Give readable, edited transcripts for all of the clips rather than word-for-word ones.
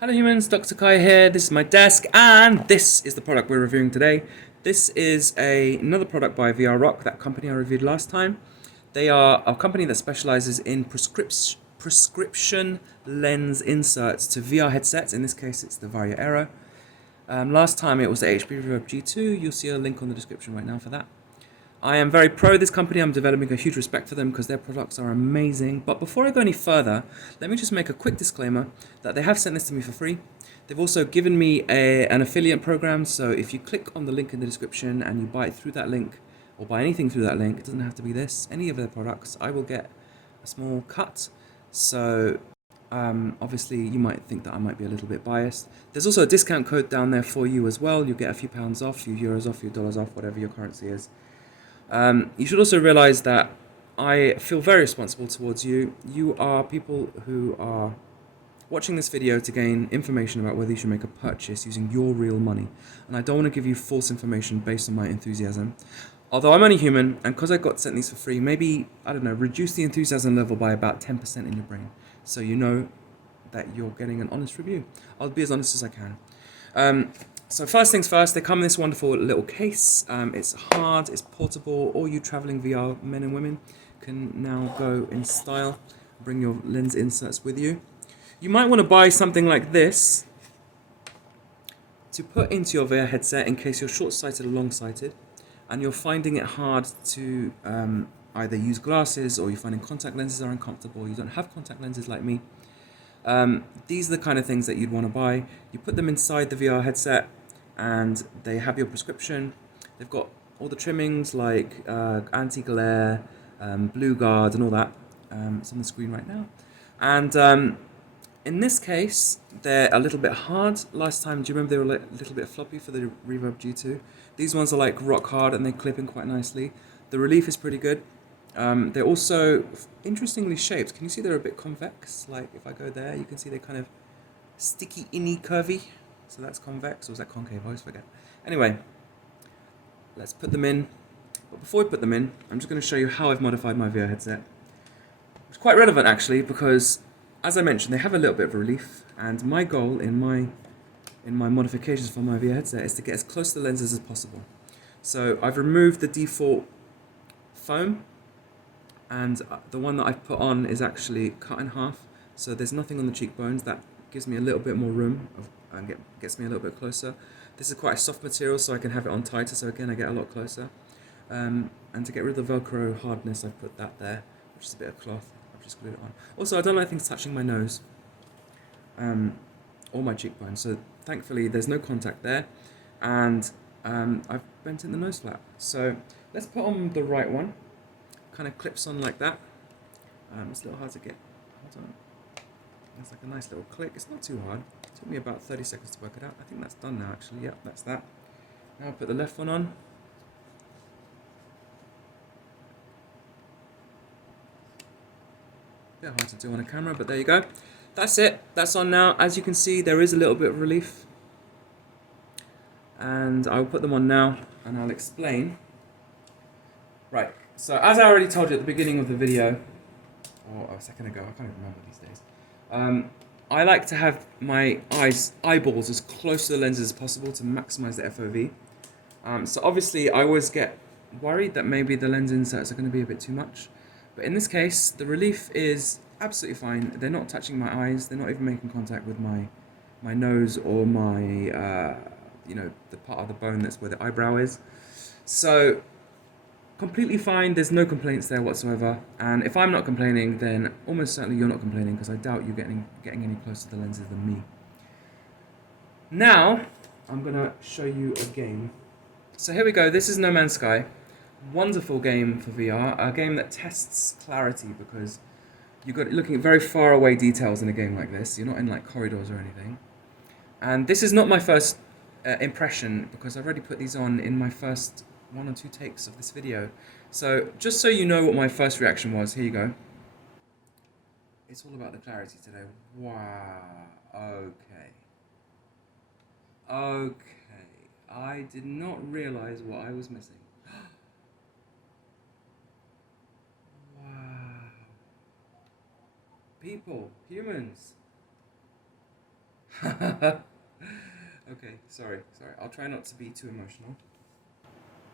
Hello humans, Dr. Kai here. This is my desk, and this is the product we're reviewing today. This is another product by Varjo, that company I reviewed last time. They are a company that specializes in prescription lens inserts to VR headsets. In this case, it's the Varjo Aero. Last time it was the HP Reverb G2. You'll see a link on the description right now for that. I am very pro this company. I'm developing a huge respect for them because their products are amazing. But before I go any further, let me just make a quick disclaimer that they have sent this to me for free. They've also given me an affiliate program, so if you click on the link in the description and you buy it through that link, or buy anything through that link, it doesn't have to be this, any of their products, I will get a small cut. So obviously you might think that I might be a little bit biased. There's also a discount code down there for you as well. You'll get a few pounds off, a few euros off, a few dollars off, whatever your currency is. You should also realize that I feel very responsible towards you. You are people who are watching this video to gain information about whether you should make a purchase using your real money. And I don't want to give you false information based on my enthusiasm. Although I'm only human, and because I got sent these for free, maybe, I don't know, reduce the enthusiasm level by about 10% in your brain. So you know that you're getting an honest review. I'll be as honest as I can. So first things first, they come in this wonderful little case. It's hard, it's portable. All you traveling VR men and women can now go in style. Bring your lens inserts with you. You might want to buy something like this to put into your VR headset in case you're short-sighted or long-sighted and you're finding it hard to either use glasses or you're finding contact lenses are uncomfortable, you don't have contact lenses like me. These are the kind of things that you'd want to buy. You put them inside the VR headset and they have your prescription. They've got all the trimmings like anti-glare, blue guard and all that. It's on the screen right now. And in this case, they're a little bit hard. Last time, do you remember they were a little bit floppy for the Reverb G2? These ones are like rock hard and they clip in quite nicely. The relief is pretty good. They're also interestingly shaped. Can you see they're a bit convex? Like if I go there, you can see they're kind of sticky-inny curvy. So that's convex, or is that concave? I always forget. Anyway, let's put them in. But before we put them in, I'm just going to show you how I've modified my VR headset. It's quite relevant actually, because as I mentioned, they have a little bit of relief, and my goal in my modifications for my VR headset is to get as close to the lenses as possible. So I've removed the default foam, and the one that I've put on is actually cut in half, so there's nothing on the cheekbones. That gives me a little bit more room and gets me a little bit closer. This is quite a soft material, so I can have it on tighter, so again I get a lot closer. And to get rid of the Velcro hardness, I've put that there, which is a bit of cloth. I've just glued it on. Also, I don't like things touching my nose or my cheekbone, so thankfully there's no contact there, and I've bent in the nose flap. So let's put on the right one. Kind of clips on like that. It's a little hard to get. Hold on. It's like a nice little click. It's not too hard. It took me about 30 seconds to work it out. I think that's done now actually. Yep, that's that. Now I'll put the left one on. Bit hard to do on a camera, but there you go. That's it. That's on now. As you can see, there is a little bit of relief. And I'll put them on now and I'll explain. Right, so as I already told you at the beginning of the video, or a second ago, I can't even remember these days, I like to have my eyeballs as close to the lenses as possible to maximize the FOV. So obviously I always get worried that maybe the lens inserts are going to be a bit too much. But in this case, the relief is absolutely fine. They're not touching my eyes, they're not even making contact with my nose or my, the part of the bone that's where the eyebrow is. So completely fine, there's no complaints there whatsoever, and if I'm not complaining, then almost certainly you're not complaining, because I doubt you getting any closer to the lenses than me. Now, I'm going to show you a game. So here we go, this is No Man's Sky. Wonderful game for VR, a game that tests clarity, because you're looking at very far away details in a game like this. You're not in like corridors or anything. And this is not my first impression, because I've already put these on in my first 1 or 2 takes of this video. So just so you know what my first reaction was, here you go. It's all about the clarity today. Wow. Okay. I did not realize what I was missing. Wow. People, humans. Okay, sorry. I'll try not to be too emotional.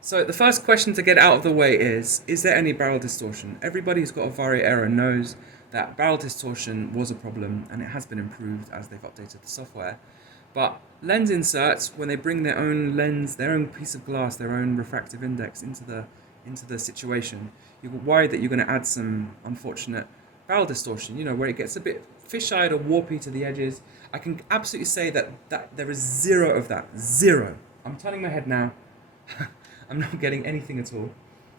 So the first question to get out of the way is there any barrel distortion? Everybody who's got a Varjo Aero knows that barrel distortion was a problem and it has been improved as they've updated the software. But lens inserts, when they bring their own lens, their own piece of glass, their own refractive index into the situation, you're worried that you're going to add some unfortunate barrel distortion, where it gets a bit fish-eyed or warpy to the edges. I can absolutely say that there is zero of that. Zero. I'm turning my head now. I'm not getting anything at all.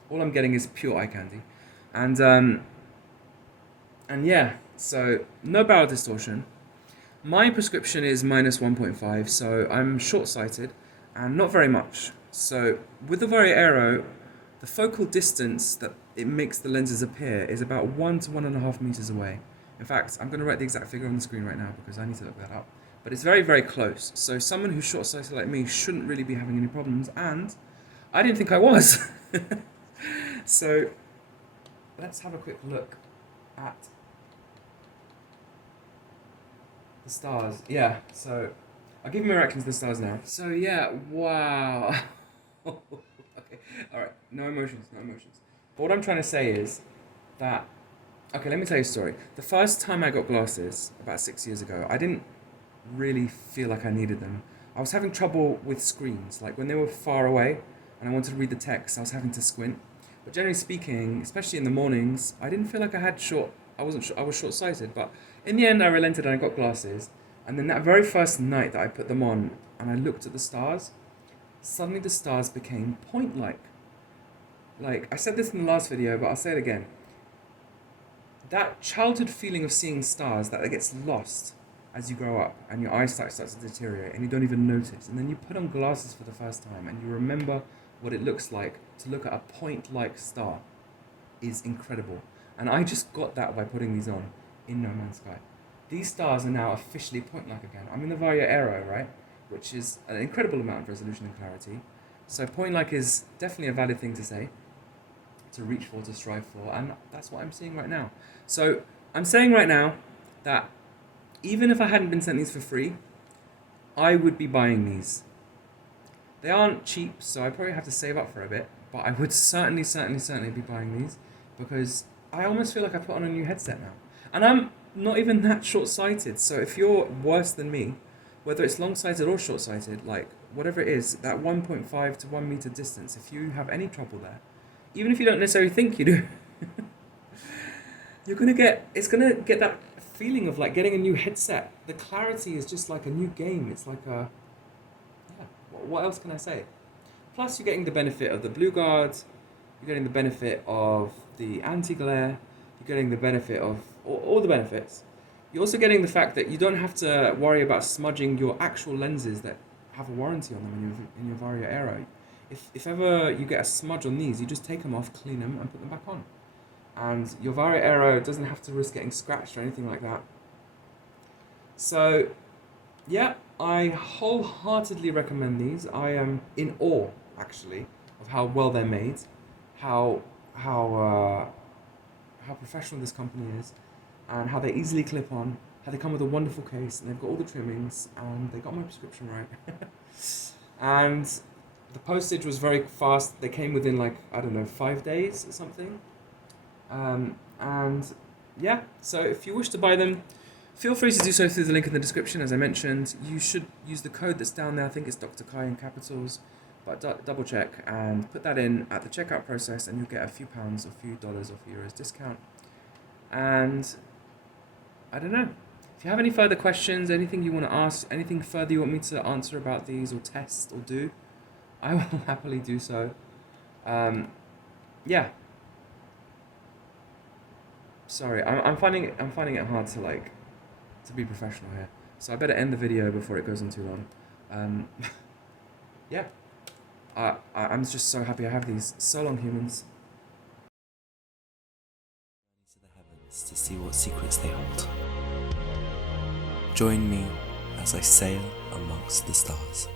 All I'm getting is pure eye candy. And yeah, so no barrel distortion. My prescription is minus 1.5, so I'm short-sighted and not very much. So with the Varjo Aero, the focal distance that it makes the lenses appear is about 1 to 1.5 meters away. In fact, I'm going to write the exact figure on the screen right now because I need to look that up. But it's very, very close. So someone who's short-sighted like me shouldn't really be having any problems, and I didn't think I was. So let's have a quick look at the stars. Yeah, so I'll give you my reactions to the stars now. So yeah, wow. Okay, alright, no emotions. But what I'm trying to say is that, okay, let me tell you a story. The first time I got glasses, about 6 years ago, I didn't really feel like I needed them. I was having trouble with screens, like when they were far away and I wanted to read the text, I was having to squint. But generally speaking, especially in the mornings, I didn't feel like I was short-sighted, but in the end I relented and I got glasses. And then that very first night that I put them on and I looked at the stars, suddenly the stars became point-like. Like, I said this in the last video, but I'll say it again. That childhood feeling of seeing stars that gets lost as you grow up and your eyesight starts to deteriorate and you don't even notice. And then you put on glasses for the first time and you remember what it looks like to look at a point-like star is incredible. And I just got that by putting these on in No Man's Sky. These stars are now officially point-like again. I'm in the Varjo Aero, right? Which is an incredible amount of resolution and clarity. So point-like is definitely a valid thing to say, to reach for, to strive for, and that's what I'm seeing right now. So I'm saying right now that even if I hadn't been sent these for free, I would be buying these. They aren't cheap, so I probably have to save up for a bit, but I would certainly be buying these because I almost feel like I put on a new headset now. And I'm not even that short-sighted, so if you're worse than me, whether it's long-sighted or short-sighted, like whatever it is, that 1.5 to 1 meter distance, if you have any trouble there, even if you don't necessarily think you do, it's gonna get that feeling of like getting a new headset. The clarity is just like a new game. It's like yeah, what else can I say? Plus you're getting the benefit of the blue guards, you're getting the benefit of the anti-glare, you're getting the benefit of all the benefits. You're also getting the fact that you don't have to worry about smudging your actual lenses that have a warranty on them in your Varjo Aero. If ever you get a smudge on these, you just take them off, clean them, and put them back on. And your Varjo Aero doesn't have to risk getting scratched or anything like that. So, yeah, I wholeheartedly recommend these. I am in awe, actually, of how well they're made, how professional this company is, and how they easily clip on, how they come with a wonderful case, and they've got all the trimmings, and they got my prescription right. And the postage was very fast. They came within 5 days or something. And yeah, so if you wish to buy them, feel free to do so through the link in the description. As I mentioned, you should use the code that's down there. I think it's Dr. Kai in capitals, but double check and put that in at the checkout process and you'll get a few pounds, a few dollars, or a few euros discount. And I don't know, if you have any further questions, anything you want to ask, anything further you want me to answer about these or test or do, I will happily do so. Yeah. Sorry, I'm finding it hard to be professional here, so I better end the video before it goes on too long. Yeah, I'm just so happy I have these. So long, humans. To the heavens to see what secrets they hold. Join me as I sail amongst the stars.